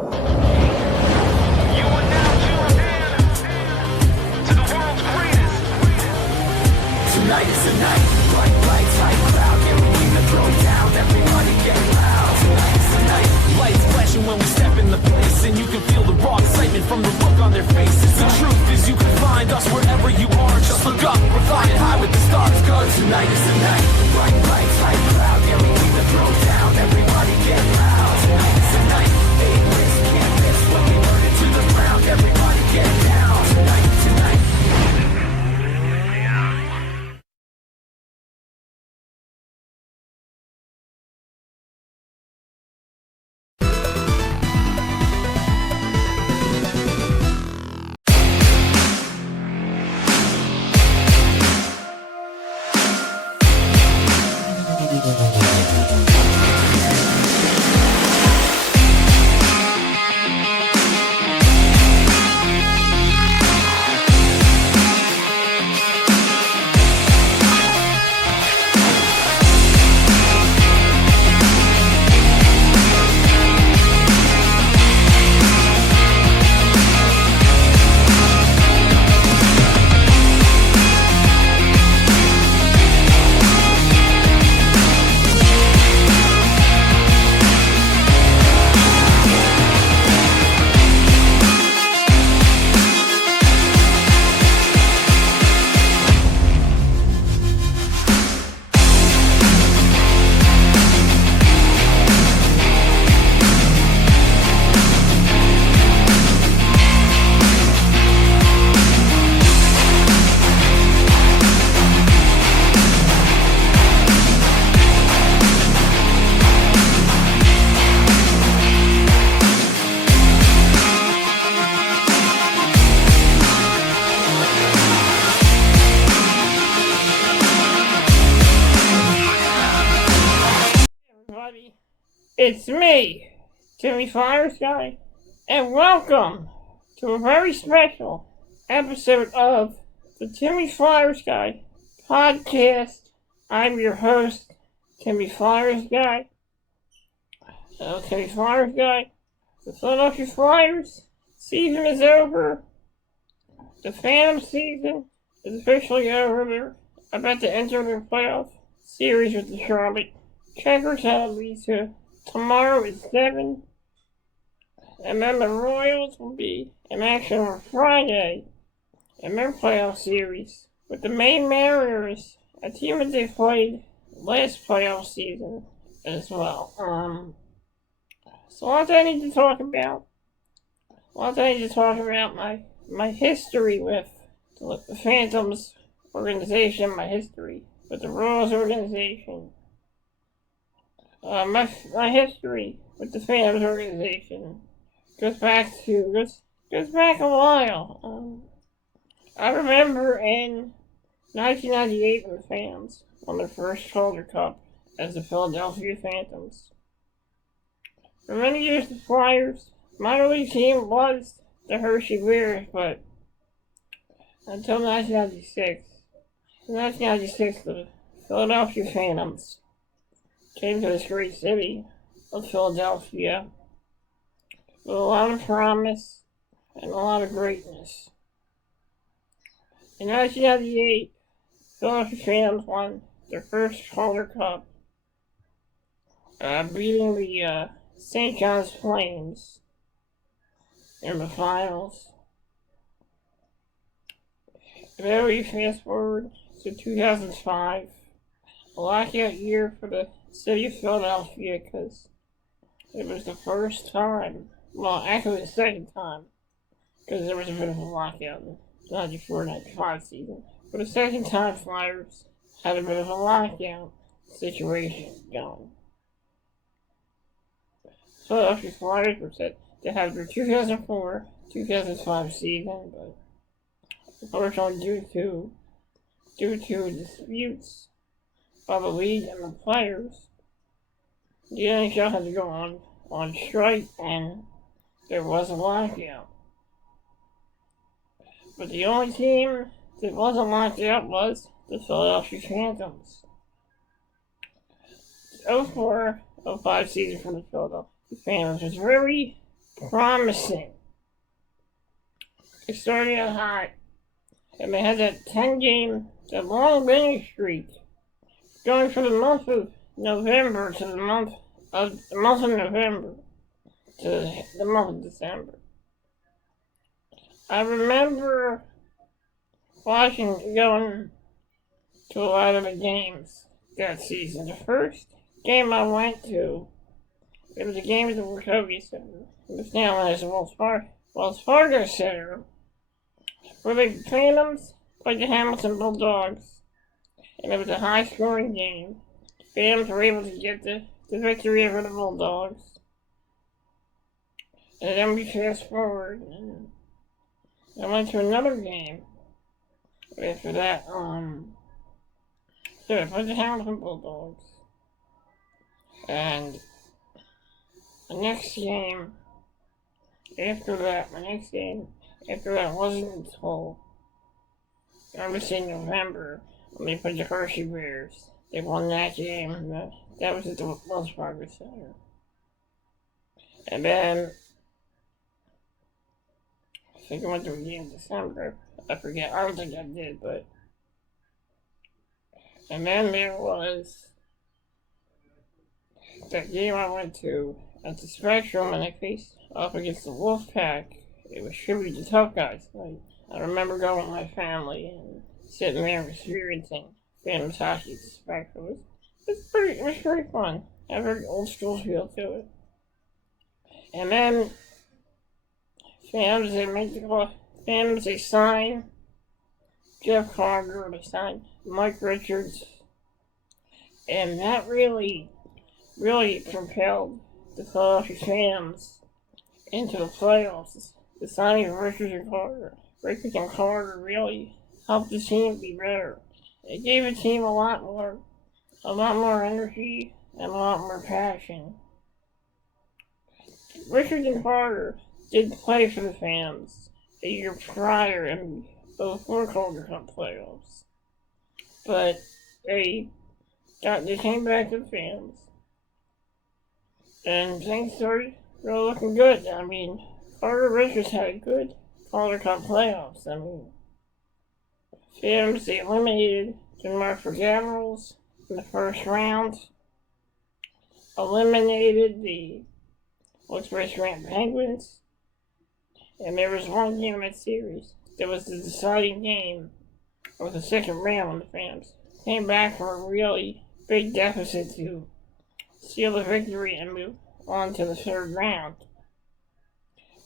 You are now tuned in to the world's greatest. Tonight is the night, bright lights, high crowd, yeah, we came to throw down, everybody get loud. Tonight is the night, lights flashing when we step in the place, and you can feel the raw excitement from the look on their faces. The truth is you can find us wherever you are, just look up, we're flying high with the stars, cause tonight is the night, bright lights, high crowd, yeah, we came to throw down, everybody get loud. Tonight is the night, ain't miss, can't miss, when we burn it to the ground, everybody get down. Tonight. Everybody, it's me, Timmy Flyersguy, and welcome to a very special episode of the Timmy Flyersguy podcast. I'm your host, Timmy Flyersguy. Timmy Flyersguy. The Philadelphia Flyers season is over. The Phantom season is officially over. They're about to enter their playoff series with the Charlotte Checkers. That'll be tomorrow at 7. And then the Royals will be in action on Friday in their playoff series with the Maine Mariners, a team that they played last playoff season as well. So what I need to talk about, my history with the Phantoms organization, my history with the Royals organization. My history with the Phantoms organization goes back a while. I remember in 1998 when the Phantoms won their first Calder Cup as the Philadelphia Phantoms. For many years, the Flyers' minor league team was the Hershey Bears, but until 1996, the Philadelphia Phantoms came to this great city of Philadelphia with a lot of promise and a lot of greatness. In 1998, Philadelphia Phantoms won their first Calder Cup, beating the St. John's Flames in the finals. Then we fast forward to 2005, a lockout year for the city of Philadelphia, because it was the first time, well, actually the second time, because there was a bit of a lockout in the 94-95 season. For the second time, Flyers had a bit of a lockout situation going. Philadelphia Flyers were set to have their 2004-2005 season, but unfortunately due to disputes by the league and the players, the NHL had to go on strike, and there was a lockout. But the only team that wasn't locked out was the Philadelphia Phantoms. 04-05 season for the Philadelphia Phantoms was very promising. They started out hot, and they had that 10-game, that long winning streak, going from the month of November to the month of November to the month of December. I remember going to a lot of the games that season. The first game I went to, it was a game at the Wachovia Center. It was now known as the Wells Fargo Center, where the Phantoms played the Hamilton Bulldogs, and it was a high-scoring game. The Phantoms were able to get the victory over the Bulldogs. And then we fast forward, and I went to another game after that. I played the Hamilton Bulldogs, and the next game after that wasn't until I was in November when they played the Hershey Bears. They won that game, and that was at the Wells Fargo Center. And then I think I went to a game in December. I forget. I don't think I did, but. And then there was that game I went to at the Spectrum, and I faced off against the Wolfpack. It was tribute to Tough Guys. I remember going with my family and sitting there and experiencing Phantoms hockey at the Spectrum. It was pretty fun. Had a very old school feel to it. And then Phantoms, they signed Jeff Carter, they signed Mike Richards, and that really propelled the Philadelphia Phantoms into the playoffs. The signing of Richards and Carter really helped the team be better. It gave the team a lot more energy and a lot more passion. Richards and Carter did play for the Phantoms a year prior in before Calder Cup playoffs, but they came back to the Phantoms, and things started really looking good. I mean, Carter Richards had a good Calder Cup playoffs. I mean, Phantoms, they eliminated the Martford Admirals in the first round, eliminated the Wilkes-Barre Scranton Penguins, and there was one game in that series that was the deciding game of the second round. The Phantoms came back from a really big deficit to seal the victory and move on to the third round,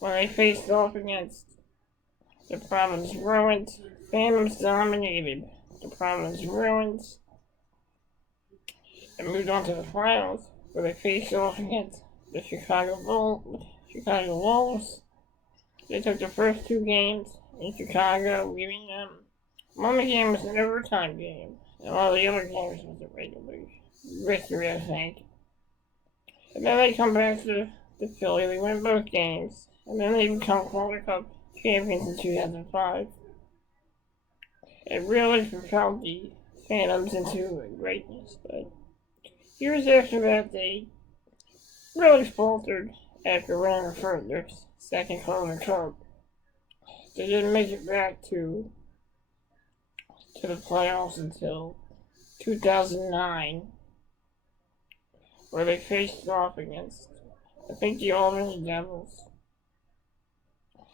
when they faced off against the Providence Bruins. Phantoms dominated the Providence Bruins and moved on to the finals, where they faced off against the Chicago Wolves. They took the first two games in Chicago, leaving them. One of the games was an overtime game, and one of the other games was a regular victory, I think. And then they come back to Philly, they win both games, and then they become Calder Cup champions in 2005. It really propelled the Phantoms into greatness, but years after that, they really faltered after winning their second Calder Cup. They didn't make it back to the playoffs until 2009, where they faced off against, I think, the Albany Devils.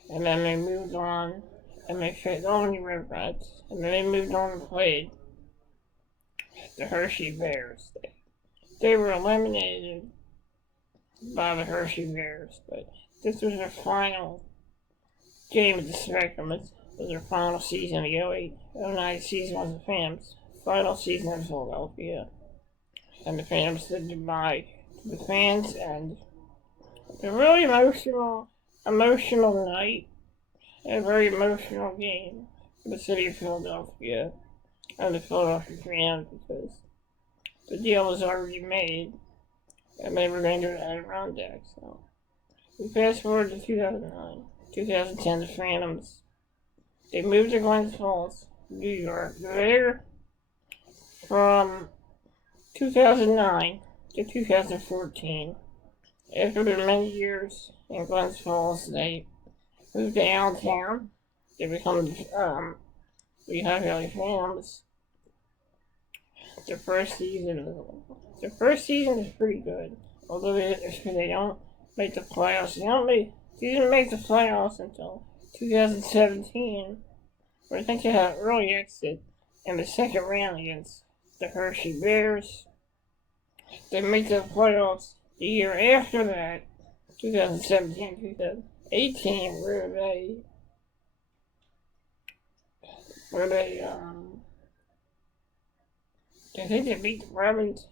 And then they moved on, and they faced Albany Red Rats, and then they moved on and played the Hershey Bears. They were eliminated by the Hershey Bears, but this was their final game at the Spectrum. It was their final season, the 08-09 season was the Phantoms' final season in Philadelphia. And the Phantoms said goodbye to the fans, and a really emotional night, a very emotional game for the city of Philadelphia and the Philadelphia Phantoms, because the deal was already made and they were going to do it Adirondack. So we fast forward to 2009, 2010. The Phantoms, they moved to Glens Falls, New York. There from 2009 to 2014. After their many years in Glens Falls, they moved to Allentown. They become Lehigh Valley Rams. The first season is pretty good. Although they don't make the playoffs. They didn't make the playoffs until 2017. But I think they had an early exit in the second round against the Hershey Bears. They make the playoffs the year after that, 2017, 2018, I think they beat the Bruins,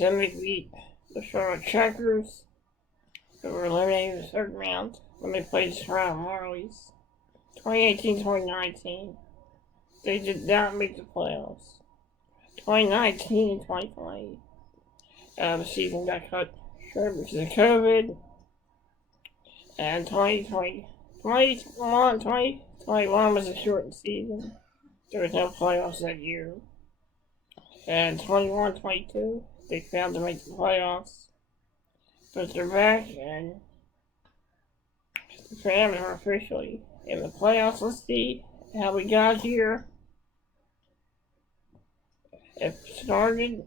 and they beat the Charlotte Checkers, who were eliminated in the third round when they played the Toronto Marlies. 2018-2019, they did not make the playoffs. 2019 and 2020, the season got cut short because of COVID. And 2021 was a shortened season. There was no playoffs that year. And 21-22, they failed to make the playoffs. But they're back, and the Rams are officially in the playoffs. Let's see how we got here. It started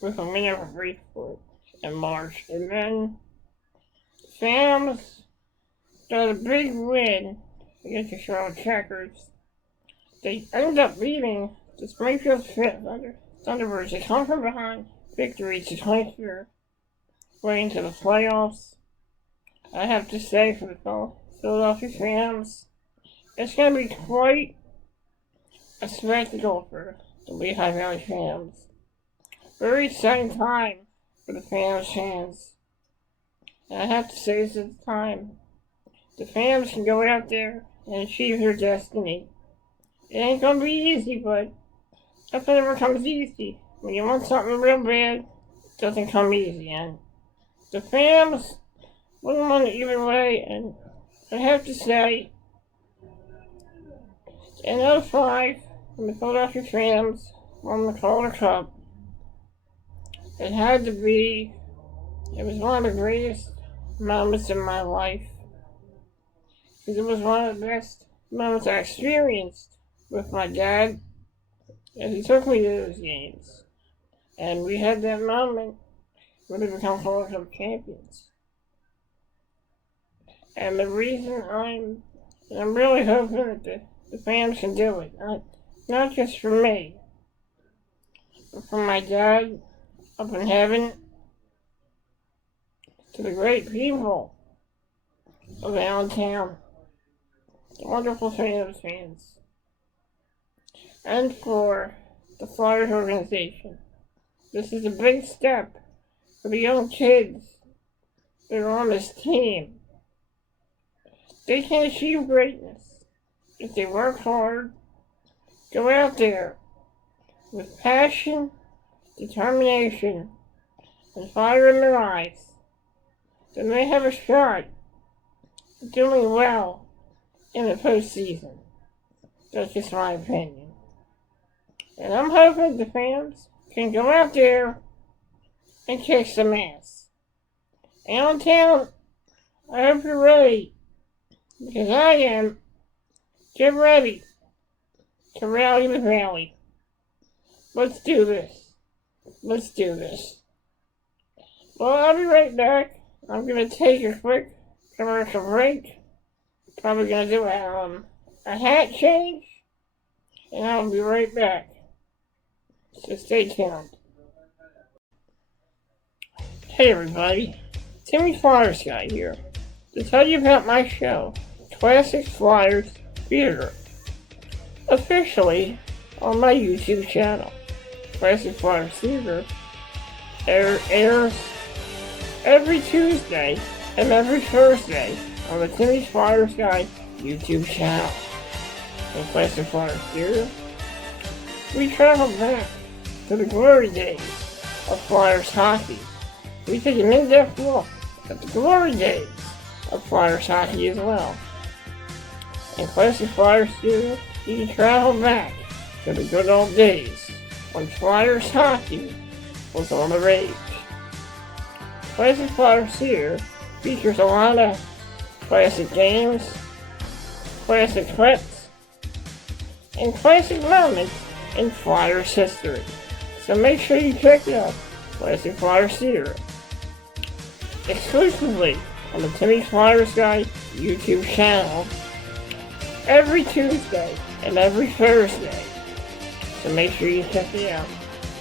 with a win over Freeport in March, and then the Rams got a big win against the Charlotte Checkers. They ended up beating the Springfield Thunderbirds. They come from behind victory to 24 way into the playoffs. I have to say, for the Philadelphia Rams, it's going to be quite a spectacle for the Lehigh Valley Rams. Very exciting time for the Rams fans. And I have to say, this is the time the fans can go out there and achieve their destiny. It ain't gonna be easy, but nothing ever comes easy. When you want something real bad, it doesn't come easy. And the fans wouldn't want it either way. And I have to say, in 2005, when the Philadelphia Rams won the Calder Cup, it was one of the greatest moments in my life. Because it was one of the best moments I experienced with my dad, and he took me to those games. And we had that moment when we become Calder Cup champions. And the reason I'm really hoping that the fans can do it, not just for me, but for my dad up in heaven, to the great people of Allentown, the wonderful fans, and for the Flyers organization. This is a big step for the young kids that are on this team. They can achieve greatness if they work hard, go out there with passion, determination, and fire in their eyes. Then they have a shot at doing well in the postseason. That's just my opinion. And I'm hoping the fans can go out there and kick some ass. Allentown, I hope you're ready, because I am. Get ready to rally the valley. Let's do this. Well, I'll be right back. I'm going to take a quick commercial break. Probably going to do a hat change. And I'll be right back. So stay tuned. Hey everybody, Timmy Flyersguy here to tell you about my show, Classic Flyers Theater, officially on my YouTube channel. Classic Flyers Theater airs every Tuesday and every Thursday on the Timmy Flyersguy YouTube channel. In Classic Flyers Theater, we travel back to the glory days of Flyers hockey. We take an in-depth look at the glory days of Flyers hockey as well. In Classic Flyers Theater, you can travel back to the good old days when Flyers hockey was on the rage. Classic Flyers here features a lot of classic games, classic clips, and classic moments in Flyers history. So make sure you check it out, Classic Flyers here, exclusively on the Timmy Flyersguy YouTube channel every Tuesday and every Thursday. So make sure you check it out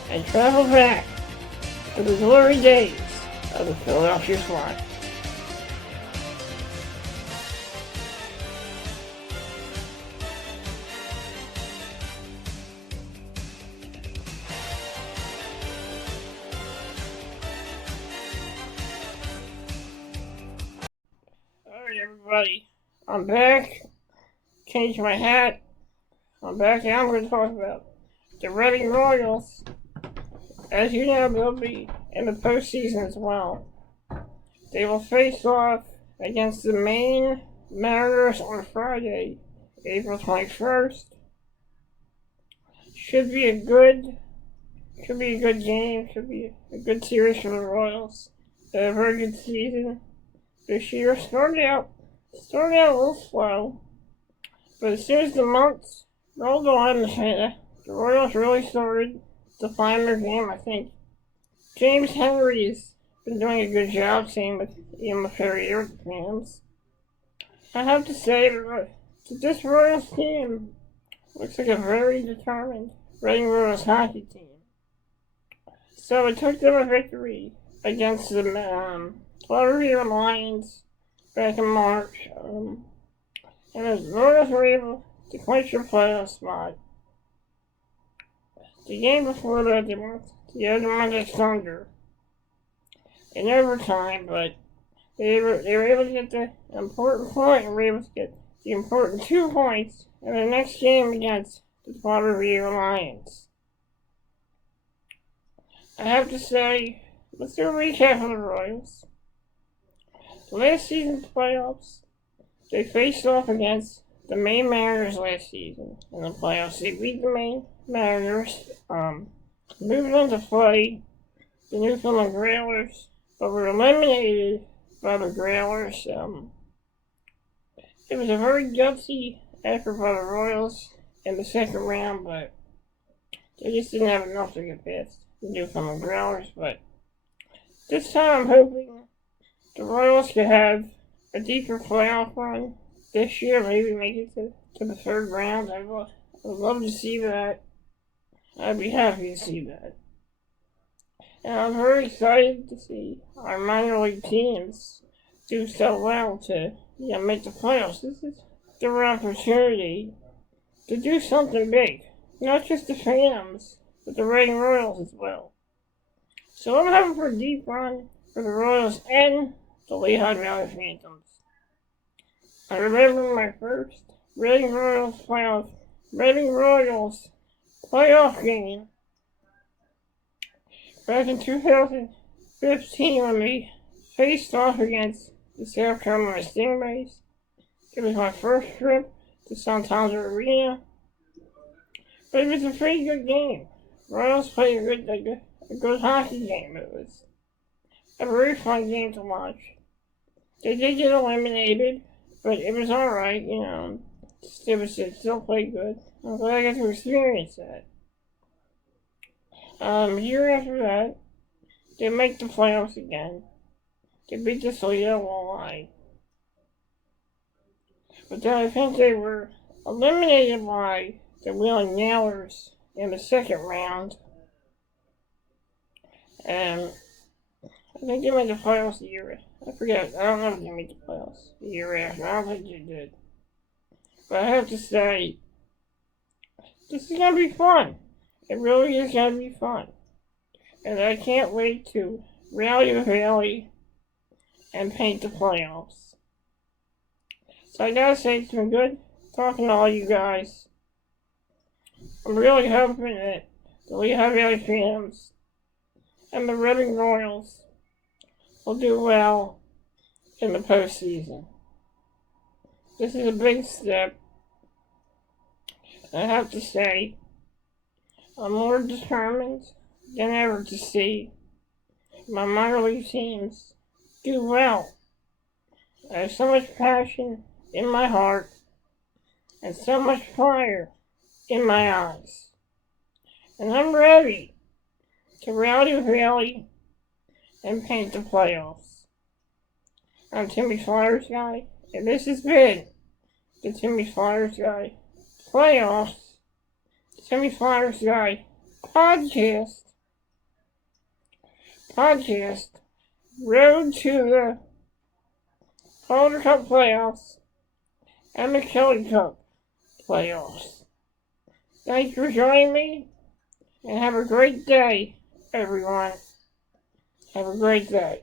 and travel back to the glory days of the Philadelphia Flyers. Alright everybody, I'm back. Changed my hat. I'm back and I'm going to talk about the Reading Royals. As you know, they'll be in the postseason as well. They will face off against the Maine Mariners on Friday, April 21st. Should be a good game. Should be a good series for the Royals. They had a very good season this year. Started out a little slow, but as soon as the months rolled on, the Royals really started to find their game. I think James Henry's been doing a good job, same with Ian Ferrier with the Rams. I have to say that this Royals team looks like a very determined Reading Royals hockey team. So it took them a victory against the Florida Lions back in March, and the Royals were able to clinch their playoff spot. The game before that, they went to the Edmonton Thunder in overtime, but they were able to get the important point and were able to get the important 2 points in the next game against the Florida Lions. I have to say, let's do a recap of the Royals. Last season's playoffs, they faced off against the Maine Mariners last season in the playoffs. They beat the Maine Mariners, moving on to play the Newfoundland Grailers, but were eliminated by the Grailers. It was a very gutsy effort by the Royals in the second round, but they just didn't have enough to get past the Newfoundland Grailers. But this time I'm hoping the Royals could have a deeper playoff run this year, maybe make it to the third round. I'd love to see that. I'd be happy to see that. And I'm very excited to see our minor league teams do so well to make the playoffs. This is their opportunity to do something big. Not just the fans, but the Reading Royals as well. So I'm hoping for a deep run for the Royals and the Lehigh Valley Phantoms. I remember my first Reading Royals playoff game back in 2015 when we faced off against the South Carolina Stingrays. It was my first trip to Santander Arena, but it was a pretty good game. Royals played a good hockey game. It was a very fun game to watch. They did get eliminated, but it was alright, They still played good. I'm glad I got to experience that. Year after that, they make the playoffs again. They beat the Toledo Walleye. But then I think they were eliminated by the Wheeling Nailers in the second round. And I think they made the playoffs the year. I forget. I don't know if they made the playoffs the year after. I don't think they did. But I have to say, this is going to be fun. It really is going to be fun. And I can't wait to rally the Valley and paint the playoffs. So I gotta say, it's been good talking to all you guys. I'm really hoping that the Lehigh Valley Phantoms and the Reading Royals will do well in the postseason. This is a big step. I have to say, I'm more determined than ever to see my minor league teams do well. I have so much passion in my heart and so much fire in my eyes. And I'm ready to rally with reality and paint the playoffs. I'm Timmy Flyersguy, and this has been the Timmy Flyersguy Playoffs. Timmy Flyersguy Podcast. Road to the Calder Cup playoffs and the Kelly Cup playoffs. Thanks for joining me, and have a great day, everyone. Have a great day.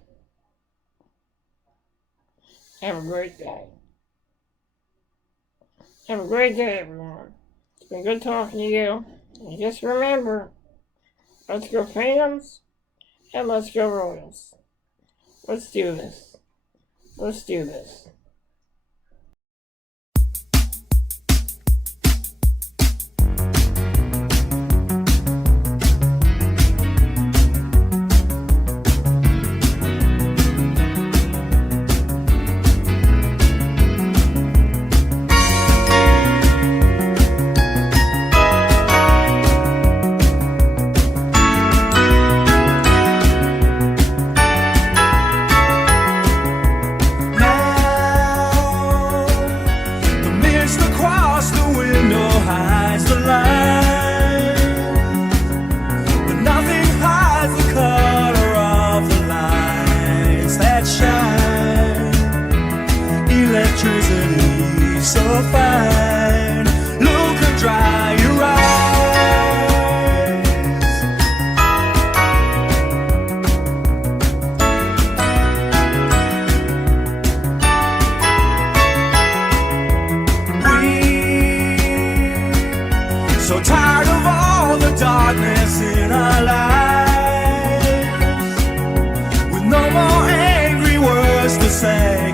Have a great day. Have a great day, everyone. It's been good talking to you. And just remember, let's go Phantoms and let's go Royals. Let's do this. Let's do this. Electricity so fine, look and dry your eyes. We're so tired of all the darkness in our lives, with no more angry words to say.